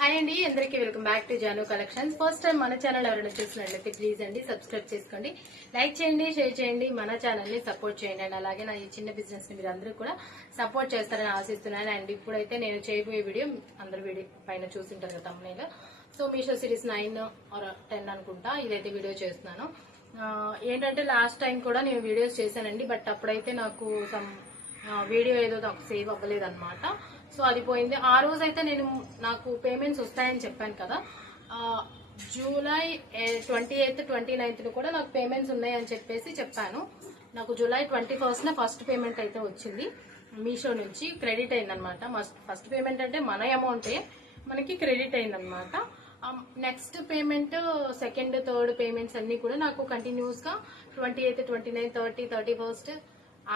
Hi అండి అందరికీ welcome back to Jaanu collections. First time మన ఛానల్ ఎవరైనా చూసినట్లయితే ప్లీజ్ అండి సబ్స్క్రైబ్ చేసుకోండి. లైక్ చేయండి షేర్ చేయండి మన ఛానల్ని సపోర్ట్ చేయండి. అండ్ అలాగే నా ఈ చిన్న బిజినెస్ని మీరు అందరూ కూడా సపోర్ట్ చేస్తారని ఆశిస్తున్నాను. అండ్ ఇప్పుడైతే నేను చేయబోయే వీడియో అందరు వీడియో పైన చూసింటారు కదా తమ్ముళ్ళు so Meesho series nine or ten అనుకుంటా ఇదైతే వీడియో చేస్తున్నాను. ఏంటంటే లాస్ట్ టైం కూడా నేను వీడియోస్ చేశానండి. బట్ అప్పుడైతే నాకు సమ్ వీడియో ఏదో నాకు సేవ్ అవ్వలేదు అనమాట సో అది పోయింది. ఆ రోజు అయితే నేను నాకు పేమెంట్స్ వస్తాయని చెప్పాను కదా. జూలై ట్వంటీ ఎయిత్ ట్వంటీ నైన్త్ను కూడా నాకు పేమెంట్స్ ఉన్నాయని చెప్పేసి చెప్పాను. నాకు July twenty first first payment అయితే వచ్చింది. మీషో నుంచి క్రెడిట్ అయిందనమాట ఫస్ట్ పేమెంట్ అంటే మన అమౌంటే మనకి క్రెడిట్ అయిందనమాట next payment second third payments అన్నీ కూడా నాకు కంటిన్యూస్గా twenty eighth twenty nine thirty thirty first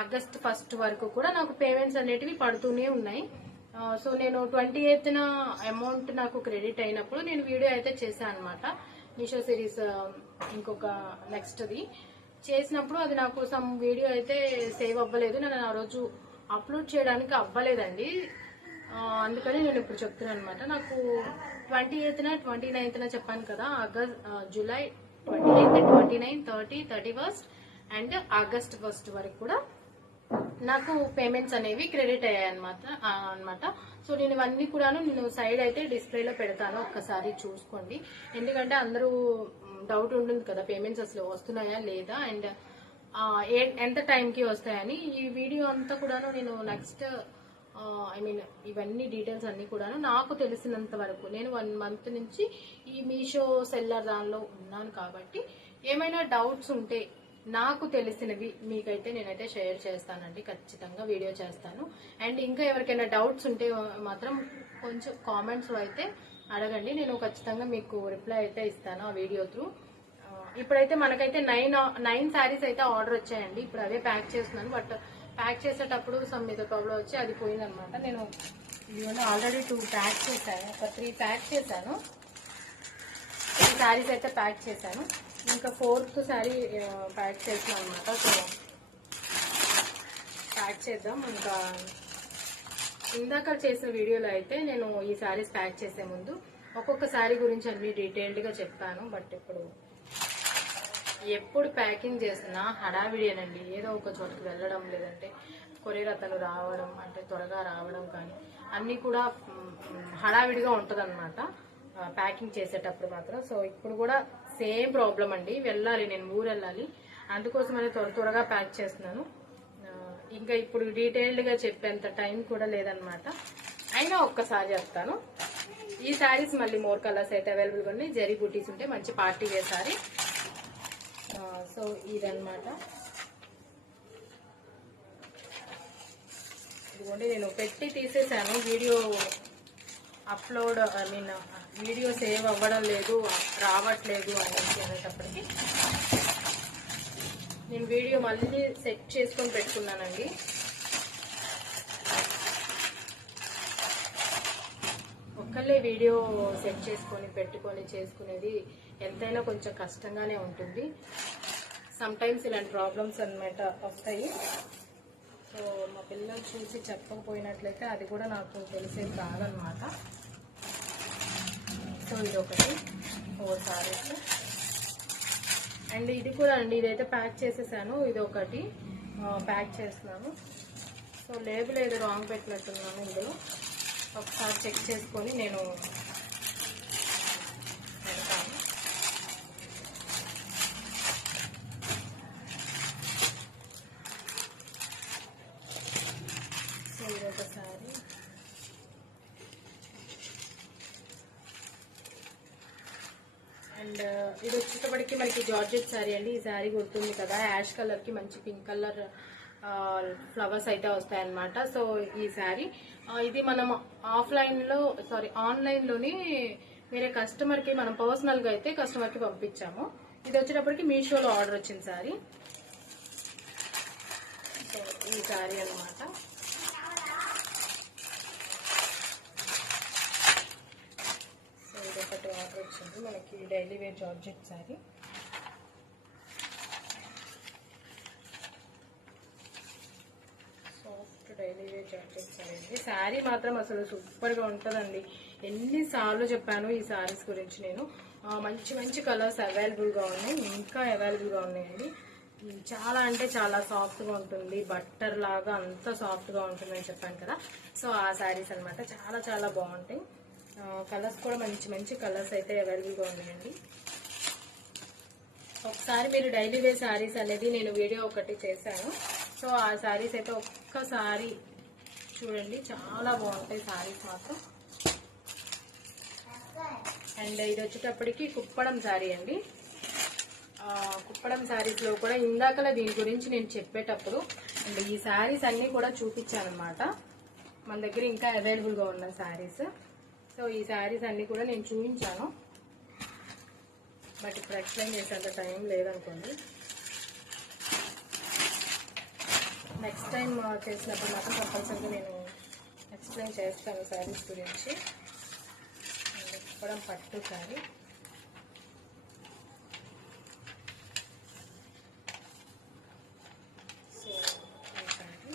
August first వరకు కూడా నాకు పేమెంట్స్ అనేటివి పడుతూనే ఉన్నాయి. సో నేను ట్వంటీ ఎయిత్న అమౌంట్ నాకు క్రెడిట్ అయినప్పుడు నేను వీడియో అయితే చేశాను అనమాట మీషో సిరీస్ ఇంకొక నెక్స్ట్ది. చేసినప్పుడు అది నాకు సమ్ వీడియో అయితే సేవ్ అవ్వలేదు. నేను ఆ రోజు అప్లోడ్ చేయడానికి అవ్వలేదండి. అందుకని నేను ఇప్పుడు చెప్తున్నాను అనమాట నాకు ట్వంటీ ఎయిత్న ట్వంటీ నైన్త్న చెప్పాను కదా August July twenty eighth twenty nine thirty thirty first and August first వరకు కూడా నాకు పేమెంట్స్ అనేవి క్రెడిట్ అయ్యాయి అనమాట అనమాట సో నేను ఇవన్నీ కూడాను నేను సైడ్ అయితే డిస్ప్లేలో పెడతాను ఒక్కసారి చూసుకోండి. ఎందుకంటే అందరూ డౌట్ ఉంటుంది కదా పేమెంట్స్ అసలు వస్తున్నాయా లేదా? అండ్ ఎంత టైంకి వస్తాయని. ఈ వీడియో అంతా కూడాను నేను నెక్స్ట్ ఐ మీన్ ఇవన్నీ డీటెయిల్స్ అన్నీ కూడాను నాకు తెలిసినంత వరకు నేను వన్ మంత్ నుంచి ఈ మీషో సెల్లర్ దానిలో ఉన్నాను కాబట్టి ఏమైనా డౌట్స్ ఉంటే నాకు తెలిసినవి మీకైతే నేనైతే షేర్ చేస్తానండి ఖచ్చితంగా వీడియో చేస్తాను. అండ్ ఇంకా ఎవరికైనా డౌట్స్ ఉంటే మాత్రం కొంచెం కామెంట్స్ అయితే అడగండి. నేను ఖచ్చితంగా మీకు రిప్లై అయితే ఇస్తాను ఆ వీడియో త్రూ. ఇప్పుడైతే మనకైతే నైన్ నైన్ శారీస్ అయితే ఆర్డర్ వచ్చాయండి. ఇప్పుడు అవే ప్యాక్ చేస్తున్నాను. బట్ ప్యాక్ చేసేటప్పుడు సమ్ మీద ప్రాబ్లం వచ్చి అది పోయిందనమాట. నేను ఇవన్నీ ఆల్రెడీ టూ ప్యాక్ చేశాను. ఒక త్రీ ప్యాక్ చేశాను. ఈ శారీస్ అయితే ప్యాక్ చేశాను. ఇంకా ఫోర్త్ శారీ ప్యాక్ చేసాం అనమాట సో ప్యాక్ చేద్దాం. ఇంకా ఇందాక చేసిన వీడియోలో అయితే నేను ఈ శారీస్ ప్యాక్ చేసే ముందు ఒక్కొక్క శారీ గురించి అన్ని డీటెయిల్డ్గా చెప్పాను బట్ ఇప్పుడు ఎప్పుడు ప్యాకింగ్ చేసినా హడావిడేనండి. ఏదో ఒక చోటకి వెళ్ళడం లేదంటే కొరియర్ అతను రావడం అంటే త్వరగా రావడం కానీ అన్నీ కూడా హడావిడిగా ఉంటుందన్నమాట ప్యాకింగ్ చేసేటప్పుడు మాత్రం. సో ఇప్పుడు కూడా సేమ్ ప్రాబ్లం అండి. వెళ్ళాలి నేను ఊరు వెళ్ళాలి అందుకోసమని త్వర త్వరగా ప్యాక్ చేస్తున్నాను. ఇంకా ఇప్పుడు డీటెయిల్డ్గా చెప్పేంత టైం కూడా లేదనమాట అయినా ఒక్కసారి చెప్తాను. ఈ శారీస్ మళ్ళీ మోర్ కలర్స్ అయితే అవైలబుల్గా ఉన్నాయి. జరీ బుటీస్ ఉంటే మంచి పార్టీ వేర్ శారీ. సో ఇదనమాట ఇదిగోండి నేను పెట్టి తీసేసాను. Video upload I mean video save అవ్వడం లేదు రావట్లేదు అనేసి అనేటప్పటికి నేను వీడియో మళ్ళీ సెట్ చేసుకొని పెట్టుకున్నానండి. ఒక్కళ్ళే వీడియో సెట్ చేసుకొని పెట్టుకొని చేసుకునేది ఎంతైనా కొంచెం కష్టంగానే ఉంటుంది. సమ్టైమ్స్ ఇలాంటి ప్రాబ్లమ్స్ అన్నమాట వస్తాయి. సో మా పిల్లలు చూసి చెప్పకపోయినట్లయితే అది కూడా నాకు తెలిసేది కాదనమాట. సో ఇది ఒకటి ఫోర్ సారీస్ అండ్ ఇది కూడా అండి ఇదైతే ప్యాక్ చేసేసాను. ఇది ఒకటి ప్యాక్ చేస్తున్నాను. సో లేబుల్ ఏదో రాంగ్ పెట్టినట్టున్నాను ఇందులో. ఒకసారి చెక్ చేసుకొని నేను పెడతాను సో ఇది ఒకసారి అండ్ uh, ఇది వచ్చేటప్పటికి మనకి జార్జెట్ శారీ అండి. ఈ శారీ గుర్తుంది కదా. యాష్ కలర్కి మంచి పింక్ కలర్ ఫ్లవర్స్ అయితే వస్తాయన్నమాట. సో ఈ శారీ ఇది మనం ఆఫ్లైన్లో సారీ ఆన్లైన్లోని వేరే కస్టమర్కి మనం పర్సనల్గా అయితే కస్టమర్కి పంపించాము. ఇది వచ్చేటప్పటికి మీషోలో ఆర్డర్ వచ్చింది శారీ. సో ఈ శారీ అన్నమాట సో ఇది ఒకటి ఆర్డర్ వచ్చింది మనకి daily wear georgette sari. Soft daily wear wear sari sorry sari మాత్రం అసలు సూపర్గా ఉంటుందండి. ఎన్నిసార్లు చెప్పాను ఈ శారీస్ గురించి నేను. మంచి మంచి కలర్స్ అవైలబుల్గా ఉన్నాయి. ఇంకా అవైలబుల్గా ఉన్నాయండి. చాలా అంటే చాలా సాఫ్ట్గా ఉంటుంది. బట్టర్ లాగా అంత సాఫ్ట్గా ఉంటుందని చెప్పాను కదా. సో ఆ శారీస్ అన్నమాట చాలా చాలా బాగుంటాయి. కలర్స్ కూడా మంచి మంచి కలర్స్ అయితే అవైలబుల్గా ఉన్నాయండి. ఒకసారి మీరు డైలీ వేర్ శారీస్ అనేది నేను వీడియో ఒకటి చేశాను. సో ఆ శారీస్ అయితే ఒక్కసారి చూడండి చాలా బాగుంటాయి శారీస్ మాత్రం. అండ్ ఇది వచ్చేటప్పటికి కుప్పడం శారీ అండి. కుప్పడం శారీస్లో కూడా ఇందాకలా దీని గురించి నేను చెప్పేటప్పుడు అండ్ ఈ శారీస్ అన్నీ కూడా చూపించాను అనమాట మన దగ్గర ఇంకా అవైలబుల్గా ఉన్న శారీస్ సో ఈ శారీస్ అన్ని కూడా నేను చూపించాను. బట్ ఇప్పుడు ఎక్స్ప్లెయిన్ చేసేంత టైం లేదనుకోండి. నెక్స్ట్ టైం చేసినప్పుడు మాత్రం కంపల్సరీగా నేను ఎక్స్ప్లెయిన్ చేస్తాను శారీస్ గురించి. అండ్ పట్టు శారీ సో ఈ శారీ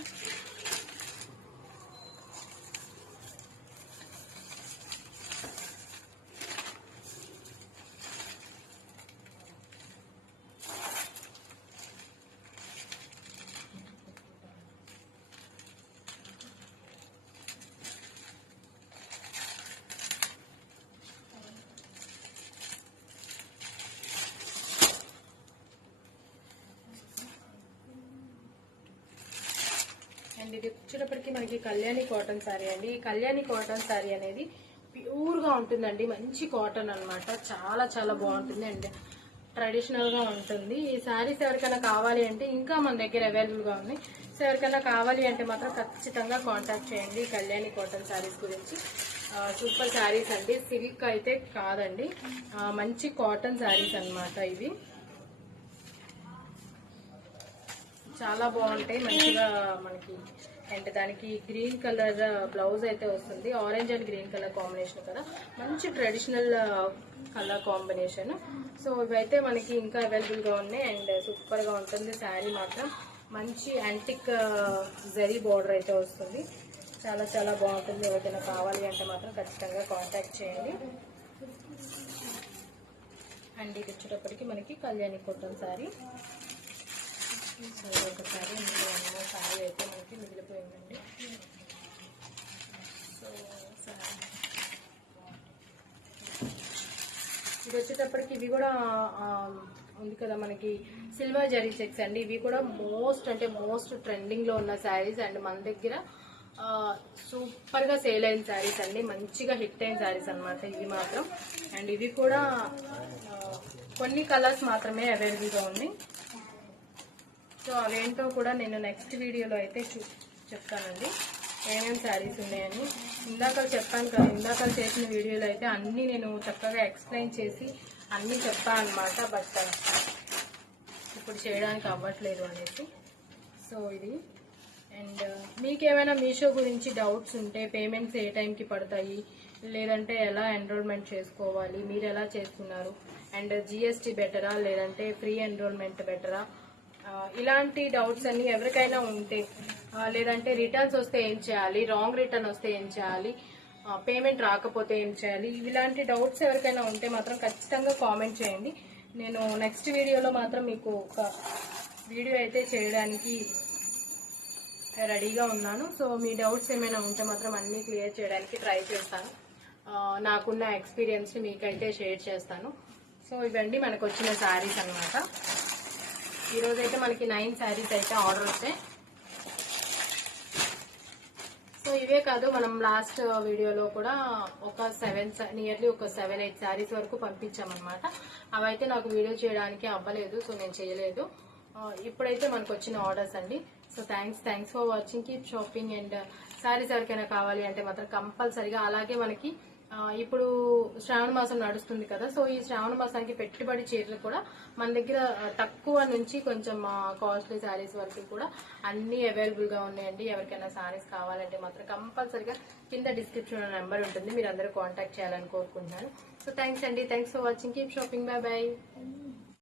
అండ్ ఇది వచ్చేటప్పటికి మనకి కళ్యాణి కాటన్ శారీ అండి. ఈ కళ్యాణి కాటన్ శారీ అనేది ప్యూర్గా ఉంటుందండి. మంచి కాటన్ అన్నమాట. చాలా చాలా బాగుంటుంది అండ్ ట్రెడిషనల్గా ఉంటుంది. ఈ శారీస్ ఎవరికైనా కావాలి అంటే ఇంకా మన దగ్గర అవైలబుల్గా ఉంది ఉన్నాయి. సో ఎవరికైనా కావాలి అంటే మాత్రం ఖచ్చితంగా కాంటాక్ట్ చేయండి కళ్యాణి కాటన్ శారీస్ గురించి. సూపర్ శారీస్ అండి. సిల్క్ అయితే కాదండి. మంచి కాటన్ శారీస్ అన్నమాట ఇవి. చాలా బాగుంటాయి. మంచిగా మనకి అండ్ దానికి గ్రీన్ కలర్ బ్లౌజ్ అయితే వస్తుంది. Orange and green colour combination కదా. మంచి ట్రెడిషనల్ కలర్ కాంబినేషన్. సో ఇవైతే మనకి ఇంకా అవైలబుల్గా ఉన్నాయి అండ్ సూపర్గా ఉంటుంది. శారీ మాత్రం మంచి యాంటిక్ జరీ బార్డర్ అయితే వస్తుంది. చాలా చాలా బాగుంటుంది. ఎవరికైనా కావాలి అంటే మాత్రం ఖచ్చితంగా కాంటాక్ట్ చేయండి. అండ్ ఇది వచ్చేటప్పటికి మనకి కళ్యాణి కొట్టం శారీ. సో ఒకసారి మిగిలిన శారీ అయితే మనకి మిగిలిపోయిందండి సో ఇది వచ్చేటప్పటికి ఇవి కూడా ఉంది కదా మనకి సిల్వర్ జరీ చెక్స్ అండి. ఇవి కూడా మోస్ట్ అంటే మోస్ట్ ట్రెండింగ్లో ఉన్న శారీస్ అండ్ మన దగ్గర సూపర్గా సేల్ అయిన శారీస్ అండి. మంచిగా హిట్ అయిన శారీస్ అనమాట ఇవి మాత్రం. అండ్ ఇవి కూడా కొన్ని కలర్స్ మాత్రమే అవైలబుల్గా ఉంది ఉన్నాయి. సో అవేంటో కూడా నేను నెక్స్ట్ వీడియోలో అయితే చూ చెప్తానండి. ఏమేమి శారీస్ ఉన్నాయని. ఇందాక చెప్పాను కదా ఇందాక చేసిన వీడియోలో అయితే అన్నీ నేను చక్కగా ఎక్స్ప్లెయిన్ చేసి అన్నీ చెప్పాను అనమాట బట్ uh, ఇప్పుడు చేయడానికి అవ్వట్లేదు అనేసి. సో ఇది. అండ్ మీకేమైనా మీషో గురించి డౌట్స్ ఉంటే పేమెంట్స్ ఏ టైంకి పడతాయి లేదంటే ఎలా ఎన్రోల్మెంట్ చేసుకోవాలి మీరు ఎలా చేస్తున్నారు? అండ్ జిఎస్టీ బెటరా లేదంటే ఫ్రీ ఎన్రోల్మెంట్ బెటరా ఇలాంటి డౌట్స్ అన్ని ఎవరికైనా ఉంటే లేదంటే రిటర్న్స్ వస్తే ఏం చేయాలి? రాంగ్ రిటర్న్ వస్తే ఏం చేయాలి? పేమెంట్ రాకపోతే ఏం చేయాలి? ఇలాంటి డౌట్స్ ఎవరికైనా ఉంటే మాత్రం ఖచ్చితంగా కామెంట్ చేయండి. నేను నెక్స్ట్ వీడియోలో మాత్రం మీకు ఒక వీడియో అయితే చేయడానికి రెడీగా ఉన్నాను. సో మీ డౌట్స్ ఏమైనా ఉంటే మాత్రం అన్నీ క్లియర్ చేయడానికి ట్రై చేస్తాను. నాకున్న ఎక్స్పీరియన్స్ని మీకైతే షేర్ చేస్తాను. సో ఇవండి మనకు వచ్చిన శారీస్ అన్నమాట. ఈరోజు అయితే మనకి నైన్ శారీస్ అయితే ఆర్డర్ వచ్చాయి సో ఇవే కాదు మనం లాస్ట్ వీడియోలో కూడా ఒక సెవెన్ నియర్లీ ఒక సెవెన్ ఎయిట్ శారీస్ వరకు పంపించామన్నమాట. అవైతే నాకు వీడియో చేయడానికి అవ్వలేదు సో నేను చేయలేదు. ఇప్పుడైతే మనకు వచ్చిన ఆర్డర్స్ అండి. So thanks thanks for watching. Keep shopping and saris ఎవరికైనా కావాలి అంటే మాత్రం కంపల్సరిగా అలాగే మనకి ఇప్పుడు శ్రావణ మాసం నడుస్తుంది కదా సో ఈ శ్రావణ మాసానికి పెట్టుబడి చీరలు కూడా మన దగ్గర తక్కువ నుంచి కొంచెం కాస్ట్లీ శారీస్ వరకు కూడా అన్ని అవైలబుల్గా ఉన్నాయండి. ఎవరికైనా శారీస్ కావాలంటే మాత్రం కంపల్సరిగా కింద డిస్క్రిప్షన్ నెంబర్ ఉంటుంది. మీరు అందరూ కాంటాక్ట్ చేయాలని కోరుకుంటున్నాను. సో థ్యాంక్స్ అండి. Thanks for watching keep shopping bye bye